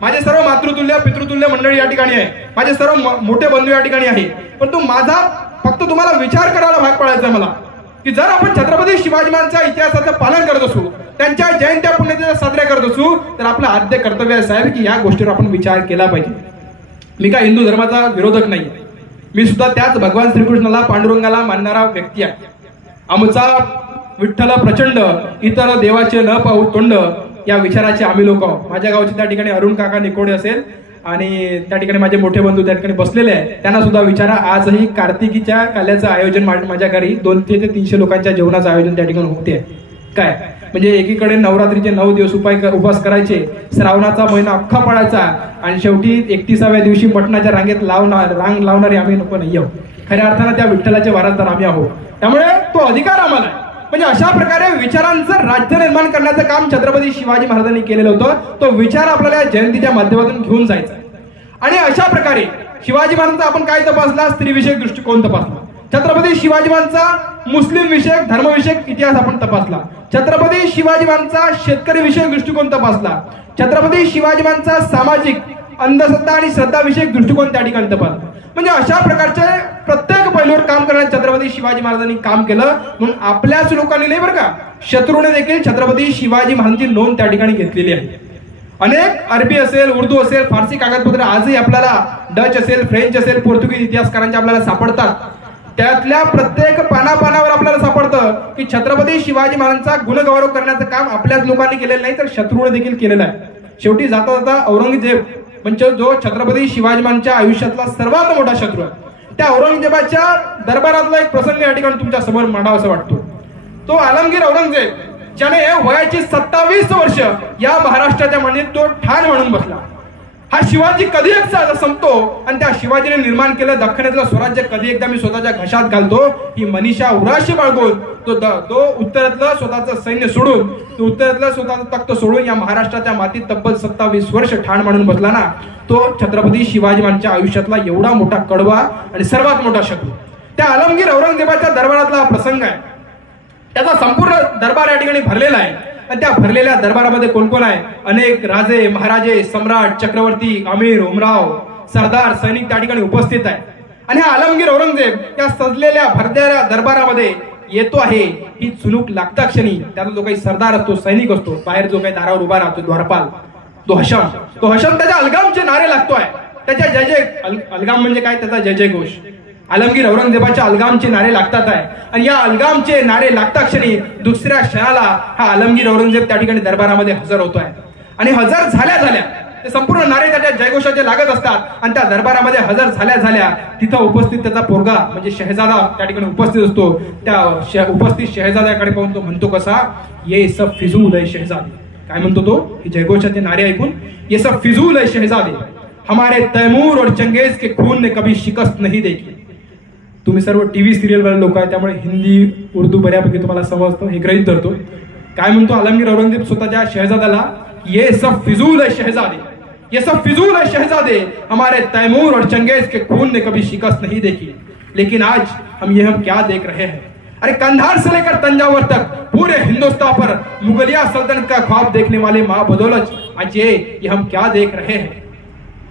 माझे सर्व मातृतुल्य पितृतुल्य मंडळी या ठिकाणी आहे. माझे सर्व मोठे बंधू या ठिकाणी आहे. परंतु माझा फक्त तुम्हाला विचार करायला भाग पाडायचा आहे मला की जर आपण छत्रपती शिवाजी महाराजांच्या इतिहासाचं पालन करत असू, त्यांच्या जयंत्या पुण्यतिथ्या साजऱ्या करत असू तर आपलं आद्य कर्तव्य आहे साहेब की या गोष्टीवर आपण विचार केला पाहिजे. मी काय हिंदू धर्माचा विरोधक नाही. मी सुद्धा त्याच भगवान श्रीकृष्णाला, पांडुरंगाला मानणारा व्यक्ती आहे. आमचा विठ्ठल प्रचंड, इतर देवाचे न पाहू तोंड या विचाराचे आम्ही लोक आहोत. माझ्या गावचे त्या ठिकाणी अरुण काका निकोडे असेल आणि त्या ठिकाणी माझे मोठे बंधू त्या ठिकाणी बसलेले आहेत. त्यांना सुद्धा विचारा. आजही कार्तिकीच्या काल्याचं आयोजन माझ्या घरी 200 ते 300 लोकांच्या जेवणाचं आयोजन त्या ठिकाणी होते. काय म्हणजे एकीकडे नवरात्रीचे 9 दिवस उपवास करायचे, श्रावणाचा महिना अख्खा पडायचा आणि शेवटी 31व्या दिवशी मटणाच्या रांगेत रांग लावणारे आम्ही नको नाही आहोत. खऱ्या अर्थानं त्या विठ्ठलाचे वारसदार आम्ही आहोत, त्यामुळे तो अधिकार आम्हाला आहे. म्हणजे अशा प्रकारे विचारांचं राज्य निर्माण करण्याचं काम छत्रपती शिवाजी महाराजांनी केलेलं होतं. तो विचार आपल्याला जयंतीच्या माध्यमातून घेऊन जायचा. आणि अशा प्रकारे शिवाजी महाराजांचा आपण काय तपासला, स्त्रीविषयक दृष्टिकोन तपासला. छत्रपती शिवाजी महाराजांचा मुस्लिम विषयक धर्मविषयक इतिहास आपण तपासला. छत्रपती शिवाजी महाराजांचा शेतकरी विषयक दृष्टिकोन तपासला. छत्रपती शिवाजी महाराजांचा सामाजिक अंधश्रद्धा आणि श्रद्धा विषयक दृष्टिकोन त्या ठिकाणी तपासला. म्हणजे अशा प्रकारचे प्रत्येक पैलूवर काम करण्यात छत्रपती शिवाजी महाराजांनी काम केलं. म्हणून आपल्याच लोकांनी नाही बरं का, शत्रूने देखील छत्रपती शिवाजी महाराजांची नोंद त्या ठिकाणी घेतलेली आहे. अनेक अरबी असेल, उर्दू असेल, फारसी कागदपत्र आजही आपल्याला डच असेल, फ्रेंच असेल, पोर्तुगीज इतिहासकारांचे आपल्याला सापडतात. त्यातल्या प्रत्येक पानापानावर आपल्याला सापडतं की छत्रपती शिवाजी महाराजांचा गुणगौरव करण्याचं काम आपल्याच लोकांनी केलेलं नाही तर शत्रूने देखील केलेलं आहे. शेवटी जाता जाता औरंगजेब म्हणजे जो छत्रपती शिवाजी महाराजांच्या आयुष्यातला सर्वात मोठा शत्रू आहे, त्या औरंगजेबाच्या दरबारातला एक प्रसंग या ठिकाणी तुमच्या समोर मांडावा असं वाटतो. तो आलमगीर औरंगजेब ज्याने वयाची 27 वर्ष या महाराष्ट्राच्या मांडीत तो ठाण म्हणून बसला. हा शिवाजी कधी एकदा संपतो आणि त्या शिवाजीने निर्माण केलं दख्खनातलं स्वराज्य कधी एकदा मी स्वतःच्या घशात घालतो, ही मनीषा उराशी बाळगून तो उत्तरेतलं स्वतःचं सैन्य सोडून, तो उत्तरेतलं स्वतःचं तख्त सोडून या महाराष्ट्राच्या मातीत तब्बल 27 वर्ष ठाण मांडून बसला ना, तो छत्रपती शिवाजी महाराजांच्या आयुष्यातला एवढा मोठा कडवा आणि सर्वात मोठा शत्रू. त्या आलमगीर औरंगजेबाच्या दरबारातला हा प्रसंग आहे. त्याचा संपूर्ण दरबार या ठिकाणी भरलेला आहे. आणि त्या भरलेल्या दरबारामध्ये कोण कोण आहे, अनेक राजे महाराजे, सम्राट, चक्रवर्ती, अमीर, उमराव, सरदार, सैनिक त्या ठिकाणी उपस्थित आहे. आणि हा आलमगीर औरंगजेब या सजलेल्या भरलेल्या दरबारामध्ये येतो आहे. ही चुलूक लागता क्षणी त्याचा जो काही सरदार असतो, सैनिक असतो, बाहेर जो काही दारावर उभा राहतो द्वारपाल, तो हशम त्याच्या अलगामचे नारे लागतोय. त्याच्या जय जय, अलगाम म्हणजे काय, त्याचा जय जय घोष. आलमगीर औरंगजेबाच्या अलगामचे नारे लागतात आहे. आणि या अलगामचे नारे लागता क्षणी दुसऱ्या क्षणाला हा आलमगीर औरंगजेब त्या ठिकाणी दरबारामध्ये हजर होतोय. आणि हजर झाल्या ते संपूर्ण नारे त्याच्या जयघोषाचे लागत असतात. आणि त्या दरबारामध्ये हजर झाल्या तिथं उपस्थित त्याचा पोरगा म्हणजे शहजादा त्या ठिकाणी उपस्थित असतो. त्या उपस्थित शहजाद्याकडे पाहून तो म्हणतो कसा, ये सब फिजूल है शहजादे. काय म्हणतो तो, ही जयघोषाचे नारे ऐकून, ये सब फिजूल है शहजादे, हमारे तैमूर और चंगेज के खून ने कभी शिकस्त नहीं देखी. तुम्ही सर्व टीव्ही सिरियल वाले लोक आहे, त्यामुळे हिंदी उर्दू बऱ्यापैकी तुम्हाला समजतं, हे गृहीत धरतो. काय म्हणतो आलमगीर औरंगजेब स्वतःच्या शहजादाला, ये सब फिजूल है शहजादे, ये सब फिजूल है शहजादे, हमारे तैमूर और चंगेज के खून ने कभी शिकस्त नहीं देखी, लेकिन आज हम क्या देख रहे हैं. अरे कंधार से लेकर तंजावर तक पूरे हिंदुस्तान पर मुगलिया सल्तनत का ख्वाब देखने वाले माँ बदौलत आज ये हम क्या देख रहे हैं.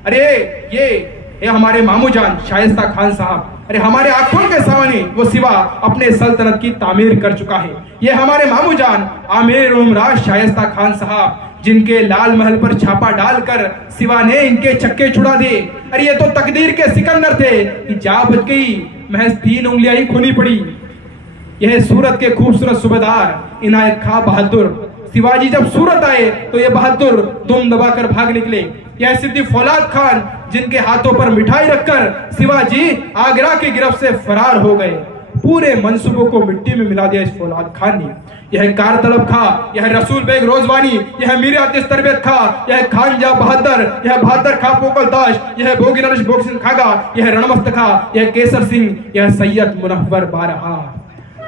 अरे ये हमारे मामू जान शाइस्ता खान साहब, अरे हमारे आंखों के सामने वो सिवा अपने सल्तनत की तामीर कर चुका है. ये हमारे मामू जान आमिर उमराव शाइस्ता खान साहब, जिनके लाल महल पर छापा डालकर सिवा ने इनके छक्के छुड़ा दिए. अरे ये तो तकदीर के सिकंदर थे कि जा बच गई, महज 3 उंगलियां ही खूनी पड़ी. यह सूरत के खूबसूरत सूबेदार इनायत खां बहादुर, शिवाजी जब सूरत आए तो ये बहादुर दुम दबाकर भाग निकले. यह सिद्दी फौलाद खान, जिनके हाथों पर मिठाई रखकर शिवाजी आगरा की गिरफ्त से फरार हो गए. पूरे मंसूबों को मिट्टी में मिला दिया इस फौलाद खान ने. यह कार तलब खा, यह रसूल बेग रोजवानी, यह मीर आतिश तरबियत खा, यह खानजा बहादुर, यह बहादुर खा पोकलताश, यह भोगीनरेश भोगसिंह खागा, यह रणमस्त खा, यह केसर सिंह, यह सैयद मुनव्वर बारहा.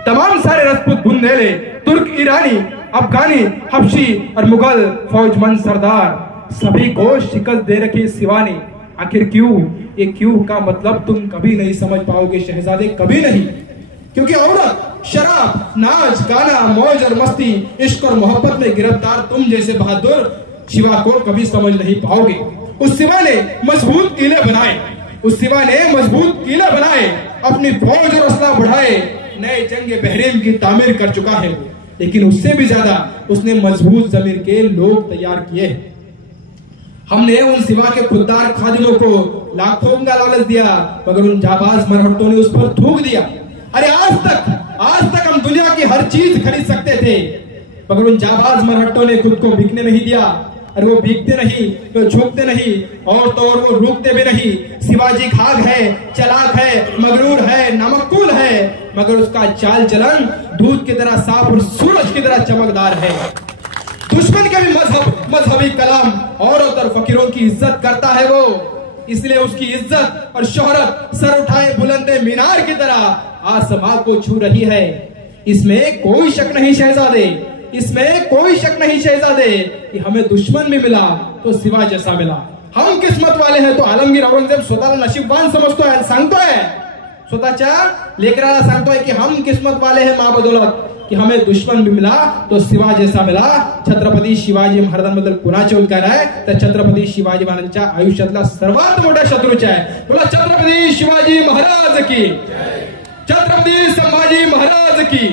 तमाम सारे राजपूत बुंदेले, तुर्क, ईरानी, अफगानी, हबशी और मुगल फौजमंद सरदार, सभी को शिकस्त दे रखी सिवा ने. आखिर क्यों? ये क्यों का मतलब तुम कभी नहीं समझ पाओगे शहजादे, कभी नहीं. क्योंकि औरत, शराब, नाच, गाना, मौज और मस्ती, इश्क और मोहब्बत में गिरफ्तार तुम जैसे बहादुर शिवा को कभी समझ नहीं पाओगे. उस शिवा ने मजबूत किले बनाए, उस शिवा ने मजबूत किले बनाए, अपनी फौज और असला बढ़ाए, नए जंग बहरीन की तामीर कर चुका है. लेकिन उससे भी ज्यादा उसने मजबूत जमीर के लोग तैयार किए. हमने उन सिवा के खुददार खादिमों को लाखों का लालच दिया, मगर उन जाबाज मरहट्टों ने उस पर थूक दिया. अरे आज तक हम दुनिया की हर चीज खरीद सकते थे, मगर उन जाबाज मरहट्टों ने खुद को बिकने नहीं दिया. अरे वो बिकते नहीं, वो झुकते नहीं, और तो और वो रुकते भी नहीं. शिवाजी खाग है, चलाक है, मगरूर है, नमक्कुल है, मगर उसका चाल चलन दूध की तरह साफ और सूरज की तरह चमकदार है. दुश्मन के भी मजहबी कलाम, औरत और फकीरों की इज्जत करता है वो. इसलिए उसकी इज्जत और शोहरत सर उठाए बुलंदे मीनार की तरह आसमां को छू रही है। इसमें कोई शक नहीं शहजादे, इसमें कोई शक नहीं शहजादे कि हमें दुश्मन भी मिला तो सिवा जैसा मिला। हम किस्मत वाले हैं तो आलमगीर औरंगजेब स्वतःला नशीबवान समजतोय, सांगतोय स्वतःच्या लेकराला सांगतोय की हम किस्मत वाले हैं माबदौलत की हमें दुश्मन भी मिला तो सिवा जैसा मिला। छत्रपती शिवाजी महाराजांबद्दल कुणाचे उद्गार आहे तर छत्रपती शिवाजी महाराजांच्या आयुष्यातला सर्वात मोठ्या शत्रूचे आहे। बोला छत्रपती शिवाजी महाराज की, छत्रपती संभाजी महाराज की।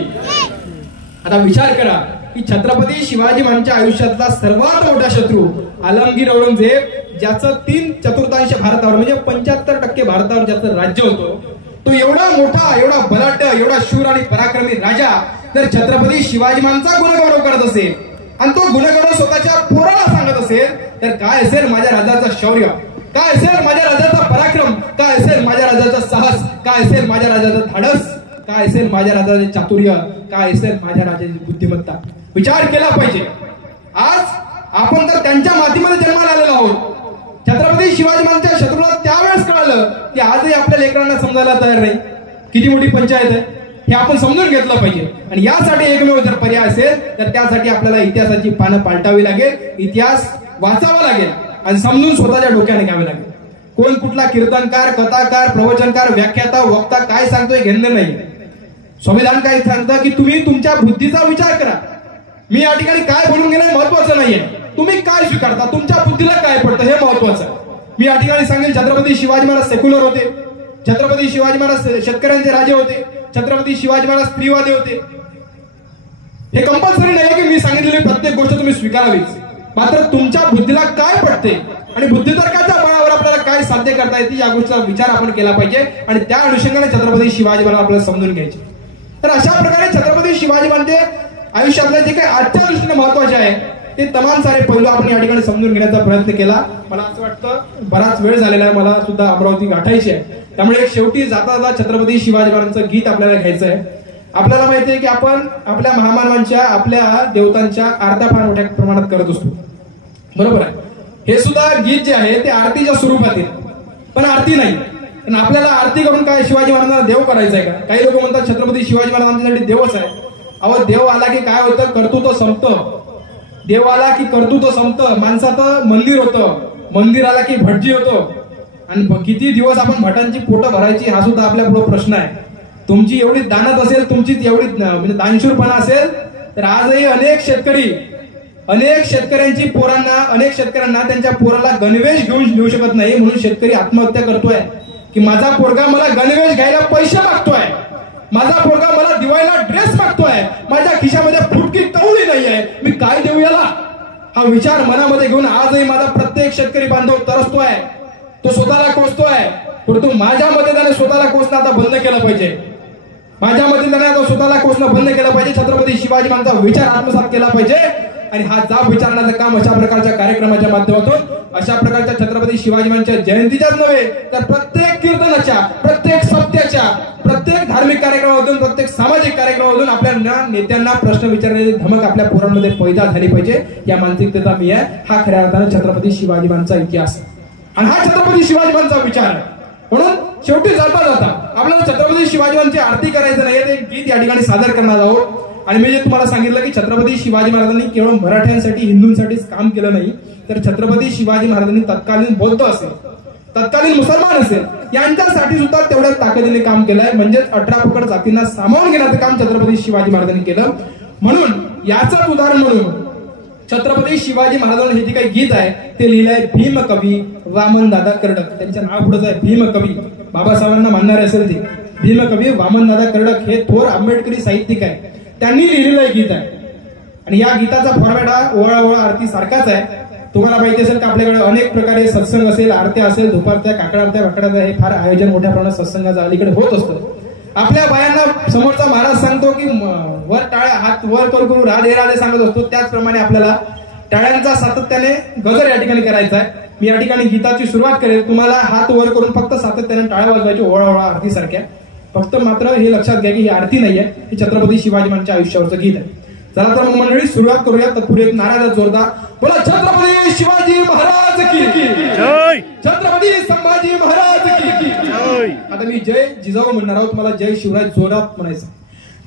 आता विचार करा की छत्रपती शिवाजी महाराजांच्या आयुष्यातला सर्वात मोठा शत्रू आलमगीर औरंगजेब, ज्याचं 3/4 भारतावर म्हणजे 75% भारतावर ज्याचं राज्य होतं, तो एवढा मोठा, एवढा बलाढ्य, एवढा शूर आणि पराक्रमी राजा जर छत्रपती शिवाजी महाराजांचा गुणगौरव करत असेल आणि तो गुणगौरव स्वतःच्या पोराला सांगत असेल तर काय असेल माझ्या राजाचं शौर्य, काय असेल माझ्या राजाचा पराक्रम, काय असेल माझ्या राजाचं साहस, काय असेल माझ्या राजाचं धाडस, काय असेल माझ्या राजाचे चातुर्य, काय असेल माझ्या राजाची बुद्धिमत्ता। विचार केला पाहिजे। आज आपण तर त्यांच्या मातीमध्ये जन्माला आलेलो आहोत। छत्रपती शिवाजी महाराजांच्या शत्रूला त्यावेळेस कळलं की आजही आपल्या लेकरांना समजायला तयार नाही। किती मोठी पंचायत आहे हे आपण समजून घेतलं पाहिजे आणि यासाठी एकमेव जर पर्याय असेल तर त्यासाठी आपल्याला इतिहासाची पानं पालटावी लागेल, इतिहास वाचावा लागेल आणि समजून स्वतःच्या डोक्याने घ्यावे लागेल। कोण कुठला कीर्तनकार, कथाकार, प्रवचनकार, व्याख्याता, वक्ता काय सांगतोय घेणं नाही। संविधान काय सांगतं की तुम्ही तुमच्या बुद्धीचा विचार करा। मी या ठिकाणी काय बोलून गेलं महत्वाचं नाहीये, तुम्ही काय स्वीकारता, तुमच्या बुद्धीला काय पडतं हे महत्वाचं आहे। मी या ठिकाणी सांगेन छत्रपती शिवाजी महाराज सेक्युलर होते, छत्रपती शिवाजी महाराज शेतकऱ्यांचे राजे होते, छत्रपती शिवाजी महाराज स्त्रीवादी होते। हे कंपल्सरी नाही की मी सांगितलेली प्रत्येक गोष्ट तुम्ही स्वीकारावीच, मात्र तुमच्या बुद्धीला काय पडते आणि बुद्धितर्काच्या बळावर आपल्याला काय साध्य करता येते या गोष्टीचा विचार आपण केला पाहिजे आणि त्या अनुषंगाने छत्रपती शिवाजी महाराज आपल्याला समजून घ्यायचे। तर अशा प्रकारे छत्रपती शिवाजी महाराज आयुष्यातले जे काही आजच्या दृष्टीने महत्वाचे आहे ते तमाम सारे पैलू आपण या ठिकाणी समजून घेण्याचा प्रयत्न केला। मला असं वाटतं बराच वेळ झालेला आहे, मला सुद्धा अमरावती गाठायची आहे, त्यामुळे शेवटी जाता जाता छत्रपती शिवाजी महाराजांचं गीत आपल्याला घ्यायचं आहे। आपल्याला माहिती आहे की आपण आपल्या महामानवांच्या, आपल्या देवतांच्या आरत्या फार मोठ्या प्रमाणात करत असतो, बरोबर आहे। हे सुद्धा गीत जे आहे ते आरतीच्या स्वरूपातील, पण आरती नाही। पण आपल्याला आरती करून काय शिवाजी महाराजांना देव करायचं आहे का? काही लोक म्हणतात छत्रपती शिवाजी महाराज आमच्यासाठी देवच आहे। अहो देव आला की काय होतं, कर्तृत्व संपतं। देव आला की कर्तृत्व संपतं, माणसाचं मंदिर होतं, मंदिर आला की भटजी होतो। आणि किती दिवस आपण भटांची पोटं भरायची हा सुद्धा आपल्या पुढे प्रश्न आहे। तुमची एवढी दानत असेल, तुमची एवढी म्हणजे दानशूरपणा असेल तर आजही अनेक शेतकऱ्यांची पोरांना, अनेक शेतकऱ्यांना त्यांच्या पोराला गणवेश घेऊन देऊ शकत नाही, म्हणून शेतकरी आत्महत्या करतोय की माझा पोरगा मला गणवेश घ्यायला पैसे मागतोय, माझा पोरगा मला दिवाळीला ड्रेस मागतोय, माझ्या खिशामध्ये फुटकी कवळी नाहीये, मी काय देऊ याला? हा विचार मनामध्ये घेऊन आजही माझा प्रत्येक शेतकरी बांधव तरसतोय, तो स्वतःला कोसतोय। परंतु माझ्या मते त्याने स्वतःला कोसणं आता बंद केलं पाहिजे, माझ्या मते त्याने आता स्वतःला कोसणं बंद केलं पाहिजे। छत्रपती शिवाजी महाराजांचा विचार आत्मसात केला पाहिजे आणि हा जाब विचारण्याचं काम अशा प्रकारच्या कार्यक्रमाच्या माध्यमातून, अशा प्रकारच्या छत्रपती शिवाजी महाराजांच्या जयंतीच्याच नव्हे तर प्रत्येक कीर्तनाच्या, प्रत्येक सप्त्याच्या, प्रत्येक धार्मिक कार्यक्रमामधून, प्रत्येक सामाजिक कार्यक्रमामधून आपल्या नेत्यांना प्रश्न विचारण्याची धमक आपल्या पोरांमध्ये पैदा झाली पाहिजे, या मानसिकतेचा मी आहे। हा खऱ्या अर्थाने छत्रपती शिवाजी महाराजांचा इतिहास आणि हा छत्रपती शिवाजी महाराजांचा विचार आहे। म्हणून शेवटी जाता जाता आपल्याला छत्रपती शिवाजी महाराजांची आरती करायचं नाही, ते गीत या ठिकाणी सादर करणार आहोत। आणि मी जे तुम्हाला सांगितलं की छत्रपती शिवाजी महाराजांनी केवळ मराठ्यांसाठी, हिंदूंसाठीच काम केलं नाही, तर छत्रपती शिवाजी महाराजांनी तत्कालीन बौद्ध असेल, तत्कालीन मुसलमान असेल, यांच्यासाठी सुद्धा तेवढ्या ताकदीने काम केलंय। म्हणजेच 18 पकड जातींना सामावून घेण्याचं काम छत्रपती शिवाजी महाराजांनी केलं। म्हणून याचं उदाहरण म्हणून छत्रपती शिवाजी महाराजांनी हे जे काही गीत आहे ते लिहिलंय भीमकवी वामनदादा कर्डक, त्यांच्या नाव पुढेच आहे भीमकवी, बाबासाहेबांना मानणारे असेल ते भीमकवी वामनदादा कर्डक हे थोर आंबेडकरी साहित्यिक आहे, त्यांनी लिहिलेलं गीत आहे। आणि या गीताचा फॉर्मॅट हा ओळा आरती सारखाच आहे। तुम्हाला माहिती असेल की आपल्याकडे अनेक प्रकारे सत्संग असेल, आरत्या असेल, धुपारत्या, काकडारत्या, वाकडारत्या, हे फार आयोजन मोठ्या प्रमाणात सत्संगाचं अलीकडे होत असतं। आपल्या बायांना समोरचा महाराज सांगतो की वर टाळ्या, हात वर करू राधे राधे सांगत असतो, त्याचप्रमाणे आपल्याला टाळ्यांचा सातत्याने गजर या ठिकाणी करायचा आहे। मी या ठिकाणी गीताची सुरुवात करेल, तुम्हाला हात वर करून फक्त सातत्याने टाळ्या वाजवायची ओळा आरती सारख्या। फक्त मात्र हे लक्षात घ्या की ही आरती नाहीये, ही छत्रपती शिवाजी महाराजांच्या आयुष्यावरचं गीत आहे। चला तर मग मंडळी सुरुवात करूया. तत्पूर्वी एक नारा जोरदार, बोला छत्रपती शिवाजी महाराज की जय, छत्रपती संभाजी महाराज की जय. आता मी जय जिजाऊ म्हणणार आहोत, मला जय शिवराय जोरात म्हणायचं.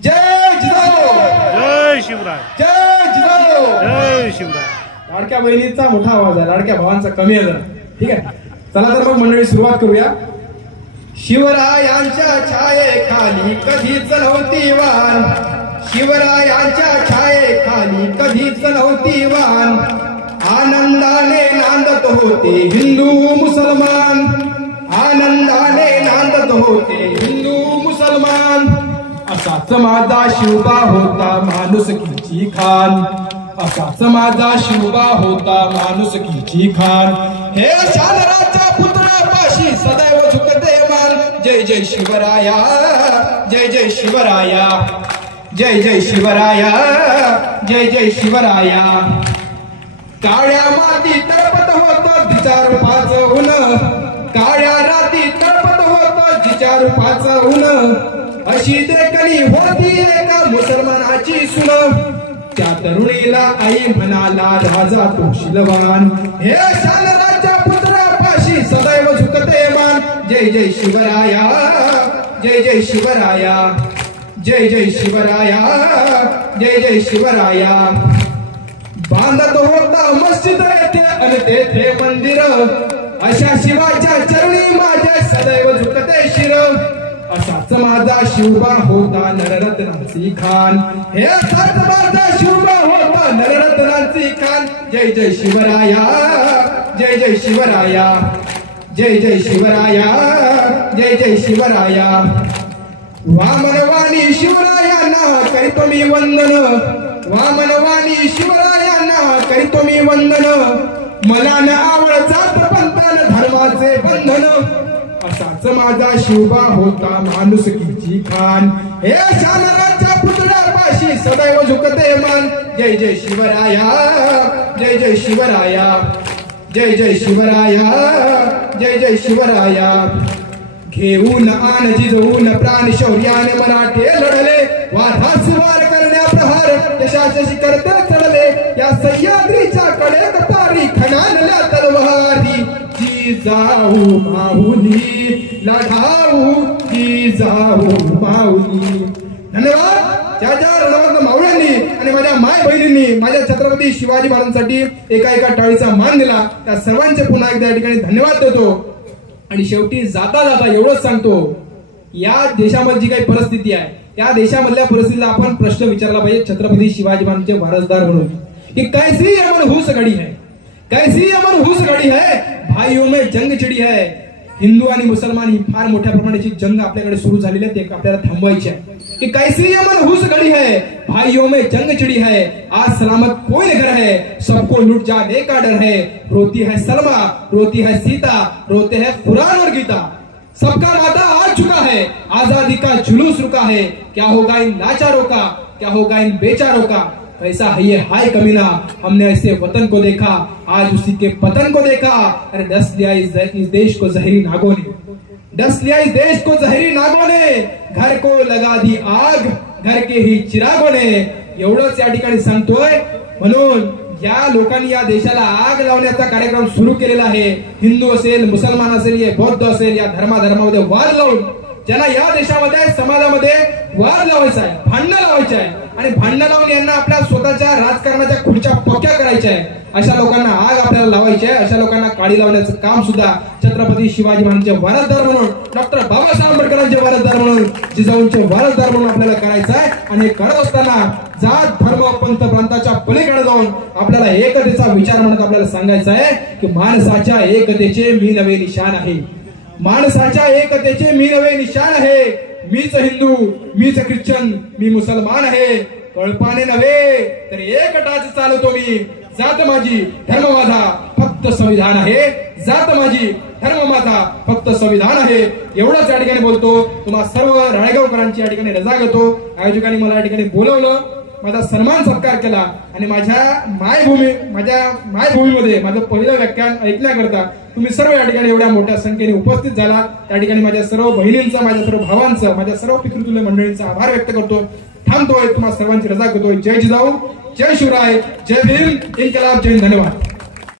जय जिजाऊ, जय शिवराय, जय जिजाऊ, जय शिवराय. लाडक्या बहिणींचा मोठा आवाज आहे, लाडक्या भावांचा कमी आहे जरा. ठीक आहे, चला तर मग मंडळी सुरुवात करूया. शिवरायांच्या छायेखाली कधीच नव्हती वान, शिवरायांच्या छायेखाली कधीच नव्हती वान. आनंदाने नांदत होते हिंदू मुसलमान, आनंदाने नांदत होते हिंदू मुसलमान. असाच माझा शिवबा होता माणुसकीची खान, असाच माझा शिवबा होता माणुसकीची खान. हे शालराच्या पुतळ्यापाशी सदैव झुकते मान. जय जय शिवराया, जय जय शिवराया, जय जय शिवराया, जय जय शिवराया. काळ्या माती तळपत होत जिच्या रूपाचं ऊन, काळ्या राती तळपत होत जिच्या रूपाचं ऊन. अशी देखणी होती एका मुसलमानाची सुन, त्या तरुणीला आई म्हणाला राजा तो शिलवान. हे शालराच्या पुतळ्यापाशी सदैव झुकते मान. जय जय शिवराया, जय जय शिवराया, जय जय शिवराया, जय जय शिवराया. बांधत होता मस्जिद येथे आणि तेथे मंदिर, अशा शिवाच्या चरणी माझे सदैव झुकते शिर. असाच माझा शिवबा होता नररत्नाची खान, हे असाच माझा शिवबा होता नररत्नाची खान. जय जय शिवराया, जय जय शिवराया, जय जय शिवराया, जय जय शिवराया. वामनवाणी शिवरायांना करीतो मी वंदन, वामनवाणी शिवरायांना करीतो मी वंदन. मला न आवड जात पंथान धर्माचे बंधन. असाच माझा शिवबा होता माणुसकीची खान. हे शालराच्या पुतळ्यापाशी सदैव झुकते मान. जय जय शिवराया, जय जय शिवराया, जय जय शिवराया, जय जय शिवराया. घेऊन आन जिजवून प्राण शौर्याने मराठे लढले, वाधास वार करण्या प्रहार यशाशी करते चढले. या सह्याद्रीच्या कडेत पारी खणानल्या तलवारी. जिजाऊ माऊली लढाऊ, जिजाऊ माऊली. धन्यवाद ज्या ज्या रणवंत माऊल्यांनी आणि माझ्या माय बहिणींनी माझ्या छत्रपती शिवाजी महाराजांसाठी एका एका टाळीचा मान दिला, त्या सर्वांचे पुन्हा एकदा या ठिकाणी धन्यवाद देतो. आणि शेवटी जाता जाता एवढंच सांगतो, या देशामध्ये जी काही परिस्थिती आहे त्या देशामधल्या परिस्थितीला आपण प्रश्न विचारला पाहिजे छत्रपती शिवाजी महाराजांचे वारसदार म्हणून, की कैसी अमन हुस घडी है, कैसी अमन हुस घडी है, भाइयों में जंग छिडी है. हिंदू आणि मुसलमान ही फार मोठ्या प्रमाणाची जंग आपल्याकडे सुरू झालेली आहे, ते आपल्याला थांबवायची आहे. कि कैसी अमन हुस घड़ी है, भाइयों में जंग छिड़ी है. आज सलामत कोई घर है, सबको लुट जाने का डर है. रोती है सलमा, रोती है सीता, रोते हैं कुरान और गीता. सबका वादा आ चुका है, आजादी का जुलूस रुका है. क्या होगा इन लाचारों का, क्या होगा इन बेचारों का. कैसा है ये हाय कमीना, हमने ऐसे वतन को देखा, आज उसी के पतन को देखा. अरे डस लिया इस देश को जहरी नागों ने, डस लिया इस देश को जहरी नागों ने. घर को लगा दी आग, घर के ही चिरागों ने. एवढंच या ठिकाणी सांगतोय. म्हणून या लोकांनी या देशाला आग लावण्याचा कार्यक्रम सुरू केलेला आहे. हिंदू असेल, मुसलमान असेल, या बौद्ध असेल, या धर्माधर्मामध्ये वाद लावून ज्यांना या देशामध्ये समाजामध्ये वाद लावायचा आहे, भांडणं लावायचे आहे आणि भांडणं लावून यांना आपल्या स्वतःच्या राजकारणाच्या खुर्च्या पक्क्या करायच्या आहे, अशा लोकांना आग आपल्याला लावायची आहे. अशा लोकांना काळी लावण्याचं काम सुद्धा छत्रपती शिवाजी महाराजांचे वारसदार म्हणून, डॉक्टर बाबासाहेब आंबेडकरांचे वारसदार म्हणून, जिजाऊंचे वारसदार म्हणून आपल्याला करायचं आहे. आणि करत असताना जात धर्म पंथ प्रांताच्या पलीकडे जाऊन आपल्याला एकतेचा विचार म्हणत आपल्याला सांगायचं आहे की माणसाच्या एकतेचे मी नवे निशाण आहे, माणसाच्या एकतेचे मी नवे निशाण आहे. मीच हिंदू, मीच ख्रिश्चन, मी मुसलमान आहे. कळपाने नव्हे तर एकटाच चालतो मी. जात माझी धर्म माझा फक्त संविधान आहे, जात माझी धर्म माझा फक्त संविधान आहे. एवढंच या ठिकाणी बोलतो. तुम्हा सर्व राळेगावकरांची या ठिकाणी रजा घेतो. आयोजकांनी मला या ठिकाणी बोलवलं, माझा सन्मान सत्कार केला आणि माझ्या मायभूमीमध्ये माझं पहिलं व्याख्यान ऐकण्याकरता तुम्ही सर्व या ठिकाणी एवढ्या मोठ्या संख्येने उपस्थित झाला. त्या ठिकाणी माझ्या सर्व बहिणींचा, माझ्या सर्व भावांचं, माझ्या सर्व पितृतुल्य मंडळींचा आभार व्यक्त करतो. थांबतोय. तुम्हा सर्वांची रजा करतोय. जय जिजाऊ, जय शिवराय, जय भीम, इन्कलाब, जय हिंद. धन्यवाद.